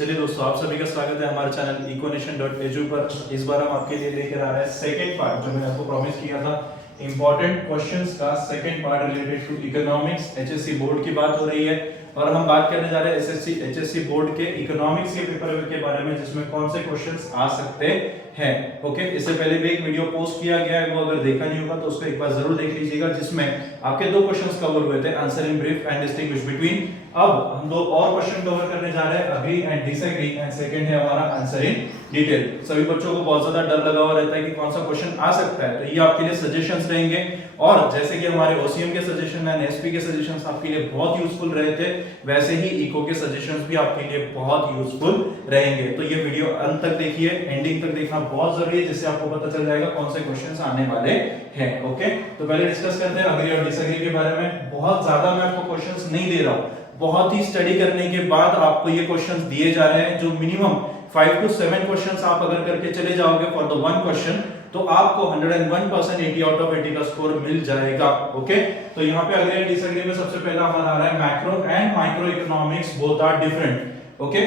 चलिए दोस्तों, आप सभी का स्वागत है हमारे चैनल econation.edu पर। इस बार हम आपके लिए लेकर आ रहे हैं सेकंड पार्ट, जो मैंने आपको प्रॉमिस किया था इंपॉर्टेंट क्वेश्चंस का second part related to economics. HSC board की बात हो रही है और हम बात करने जा रहे हैं एचएससी बोर्ड के इकोनॉमिक्स के पेपर के बारे में, जिसमें कौन से क्वेश्चंस आ सकते हैं। ओके, इससे पहले भी एक वीडियो पोस्ट किया गया है, वो अगर देखा नहीं होगा तो उसको एक बार जरूर देख लीजिएगा, जिसमें आपके दो क्वेश्चंस कवर हुए थे, answer in brief and distinguish between. अब हम दो और क्वेश्चन कवर करने जा रहे हैं, agree and disagree, and second है हमारा आंसर इन डिटेल। सभी बच्चों को बहुत ज्यादा डर लगा हुआ रहता है कि कौन सा क्वेश्चन आ सकता है, तो ये आपके लिए सजेशंस रहेंगे। और जैसे कि हमारे ओसीएम के सजेशन एंड एसपी के सजेशंस आपके लिए बहुत यूजफुल रहे थे, वैसे ही इको के सजेशंस भी आपके लिए बहुत यूजफुल रहेंगे। तो ये वीडियो अंत तक देखिए, एंडिंग तक देखना बहुत जरूरी है, जिससे आपको पता चल जाएगा कौन से क्वेश्चंस आने वाले हैं। ओके, तो पहले डिस्कस करते हैं अग्री और डिसएग्री के बारे में। बहुत ज्यादा मैं आपको क्वेश्चंस नहीं दे रहा हूं, बहुत ही स्टडी करने के बाद आपको ये क्वेश्चंस दिए जा रहे हैं, जो मिनिमम 5 to 7 क्वेश्चंस आप अगर करके चले जाओगे फॉर द वन क्वेश्चन, तो आपको 101% 80 आउट ऑफ 80 का स्कोर मिल जाएगा। ओके, तो यहाँ पे अग्री एंड डिसएग्री में सबसे पहला हमारा आ रहा है macro and micro economics both are different. Okay,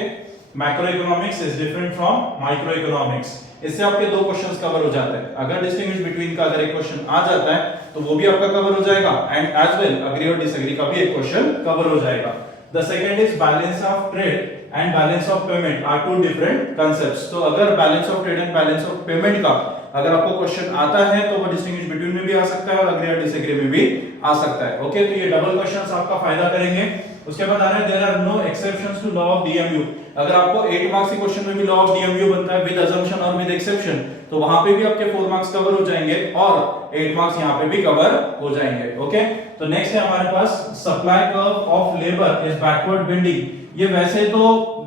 macro economics is different from micro economics. इससे आपके दो क्वेश्चंस कवर हो जाते हैं। अगर डिस्टिंग्विश बिटवीन का अगर एक क्वेश्चन आ जाता है तो वो भी आपका कवर हो जाएगा, एंड एज वेल अग्री और डिसएग्री का भी एक क्वेश्चन कवर हो जाएगा। The second is balance of trade and balance of payment are two different concepts. तो अगर balance of trade and balance of payment का अगर आपको क्वेश्चन आता है तो वो डिस्टिंग्विश बिटवीन में भी आ सकता है और अग्री और डिसएग्री में भी आ सकता है। ओके, तो ये डबल क्वेश्चंस आपका फायदा करेंगे। उसके बाद आ रहा है there are no exceptions to law of DMU. अगर आपको 8 मार्क्स के क्वेश्चन में भी लॉ ऑफ डीएमयू बनता है विद अजम्पशन और विद एक्सेप्शन, तो वहां पे भी आपके 4 मार्क्स कवर हो जाएंगे और 8 मार्क्स यहां पे भी कवर हो जाएंगे। ओके, तो नेक्स्ट है हमारे पास supply curve of labour is backward bending. ये वैसे तो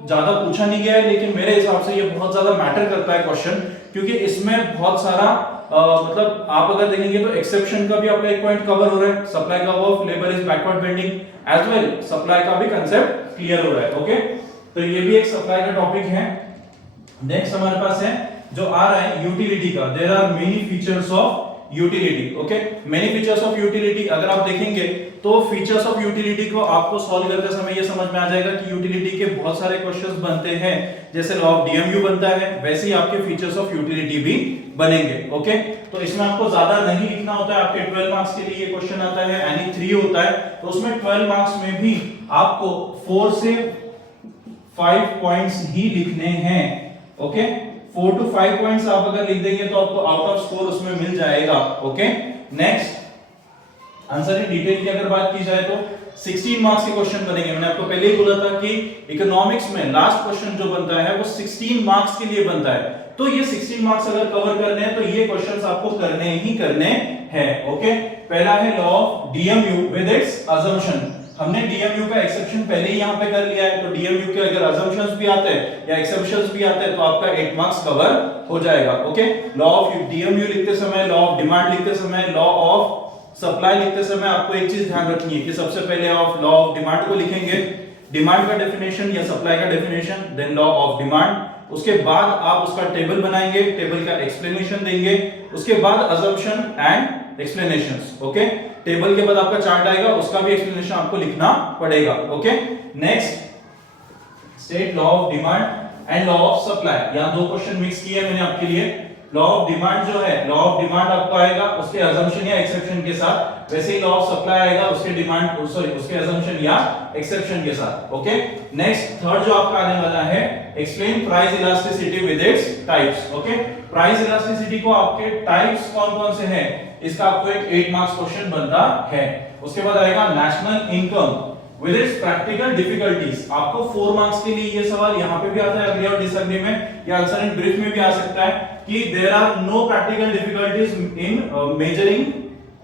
ज्यादा पूछा नहीं गया है, लेकिन मेरे हिसाब से ये बहुत ज्यादा मैटर करता है क्वेश्चन, क्योंकि इसमें बहुत सारा मतलब आप अगर देखेंगे तो एक्सेप्शन का भी आपका एक पॉइंट कवर हो रहा है, supply curve of labour is backward bending, as well supply का भी कांसेप्ट क्लियर हो रहा है। ओके, तो ये भी एक सप्लाई का टॉपिक है। नेक्स्ट हमारे पास है जो आ रहा है यूटिलिटी का। There are many features of utility. Okay, many features of utility अगर आप देखेंगे तो फीचर्स ऑफ यूटिलिटी को आपको सॉल्व करते समय ये समझ में आ जाएगा कि यूटिलिटी के बहुत सारे क्वेश्चंस बनते हैं। जैसे लॉ ऑफ डीएमयू बनता है, वैसे ही आपके फीचर्स ऑफ यूटिलिटी भी बनेंगे। ओके, तो इसमें आपको ज्यादा नहीं लिखना होता है। आपके 12 मार्क्स के लिए ये क्वेश्चन आता है, यानी 3 होता है, तो उसमें 12 मार्क्स में भी आपको 4 से 5 पॉइंट्स ही लिखने हैं। ओके, 4 to 5 पॉइंट्स आप अगर लिख देंगे तो आपको आउट ऑफ स्कोर उसमें मिल जाएगा। Okay, next answer in detail की अगर बात की जाए तो 16 मार्क्स के क्वेश्चन बनेंगे। मैंने आपको पहले ही बोला था कि इकोनॉमिक्स में लास्ट क्वेश्चन जो बनता है वो 16 मार्क्स के लिए बनता है, तो ये 16 मार्क्स अगर कवर करने हैं तो ये क्वेश्चंस आपको करने ही करने हैं। ओके, पहला है law of DMU with its assumption. हमने डीएमयू का एक्सेप्शन पहले ही यहां पे कर लिया है, तो डीएमयू के अगर अजम्पशंस भी आते हैं या एक्सेप्शंस भी आते हैं तो आपका 8 मार्क्स कवर हो जाएगा। ओके, लॉ ऑफ डीएमयू लिखते समय, लॉ ऑफ डिमांड लिखते समय, लॉ ऑफ सप्लाई लिखते समय आपको एक चीज ध्यान रखनी है कि सबसे पहले आप लॉ ऑफ डिमांड को लिखेंगे, डिमांड का डेफिनेशन या सप्लाई का definition, then law of demand. उसके बाद आप उसका टेबल बनाएंगे, टेबल का एक्सप्लेनेशन देंगे, उसके बाद assumption and explanations. Okay, table के बाद आपका चार्ट आएगा, उसका भी एक्सप्लेनेशन आपको लिखना पड़ेगा। Okay, next state law of demand and law of supply. यहां दो क्वेश्चन मिक्स किए मैंने आपके लिए। लॉ ऑफ डिमांड जो है, लॉ ऑफ डिमांड आपको आएगा उसके अजम्पशन या एक्सेप्शन के साथ, वैसे ही लॉ ऑफ सप्लाई आएगा उसके डिमांड सॉरी उसके अजम्पशन या एक्सेप्शन के साथ। ओके, नेक्स्ट थर्ड जो आपका आने वाला है explain price elasticity with its types. Okay, price elasticity को आपके टाइप्स कौन-कौन से हैं, इसका आपको एक 8 मार्क्स क्वेश्चन बनता है। उसके बाद आएगा national income with its practical difficulties. आपको 4 मार्क्स के लिए ये सवाल यहां पे भी आता है अग्री और डिसएग्री में, या आंसर इन ब्रीफ में भी आ सकता है कि there are no practical difficulties in measuring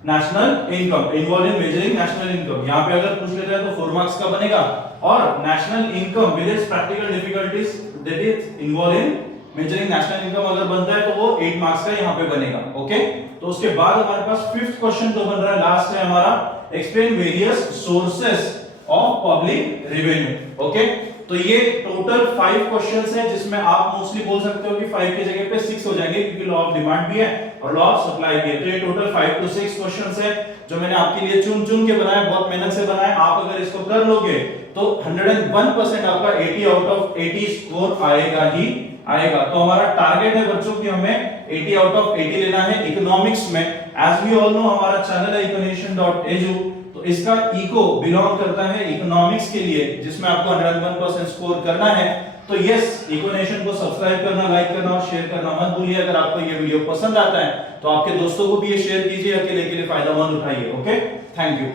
national income, involve in measuring national income. यहां पे अगर पूछ लेता है तो 4 मार्क्स का बनेगा, और national income with its practical difficulties that is involve in measuring national income अगर बनता है तो वो 8 मार्क्स का यहां पे बनेगा। ओके, तो उसके बाद हमारे पास फिफ्थ क्वेश्चन जो बन रहा है लास्ट है हमारा explain various sources of public revenue. Okay, तो ये टोटल 5 क्वेश्चंस है, जिसमें आप मोस्टली बोल सकते हो कि 5 की जगह पे 6 हो जाएंगे, क्योंकि लॉ ऑफ डिमांड भी है और लॉ ऑफ सप्लाई भी है। तो ये टोटल 5 to 6 क्वेश्चंस है जो मैंने आपके लिए चुन चुन के बनाए, बहुत मेहनत से बनाए। आप अगर इसको कर लोगे तो 101% आपका 80 आउट ऑफ 80 स्कोर आएगा ही आएगा। तो हमारा टारगेट है बच्चों कि हमें 80 आउट ऑफ 80 लेना है इकोनॉमिक्स में। एज वी ऑल नो हमारा चैनल है econation.edu, तो इसका इको बिलोंग करता है इकोनॉमिक्स के लिए, जिसमें आपको 101% स्कोर करना है। तो यस, इकोनेशन को सब्सक्राइब करना, लाइक करना और शेयर करना मत भूलिए। अगर आपको ये वीडियो पसंद आता है तो आपके दोस्तों को भी ये शेयर कीजिए, अकेले फायदा मत उठाइए। Okay, thank you.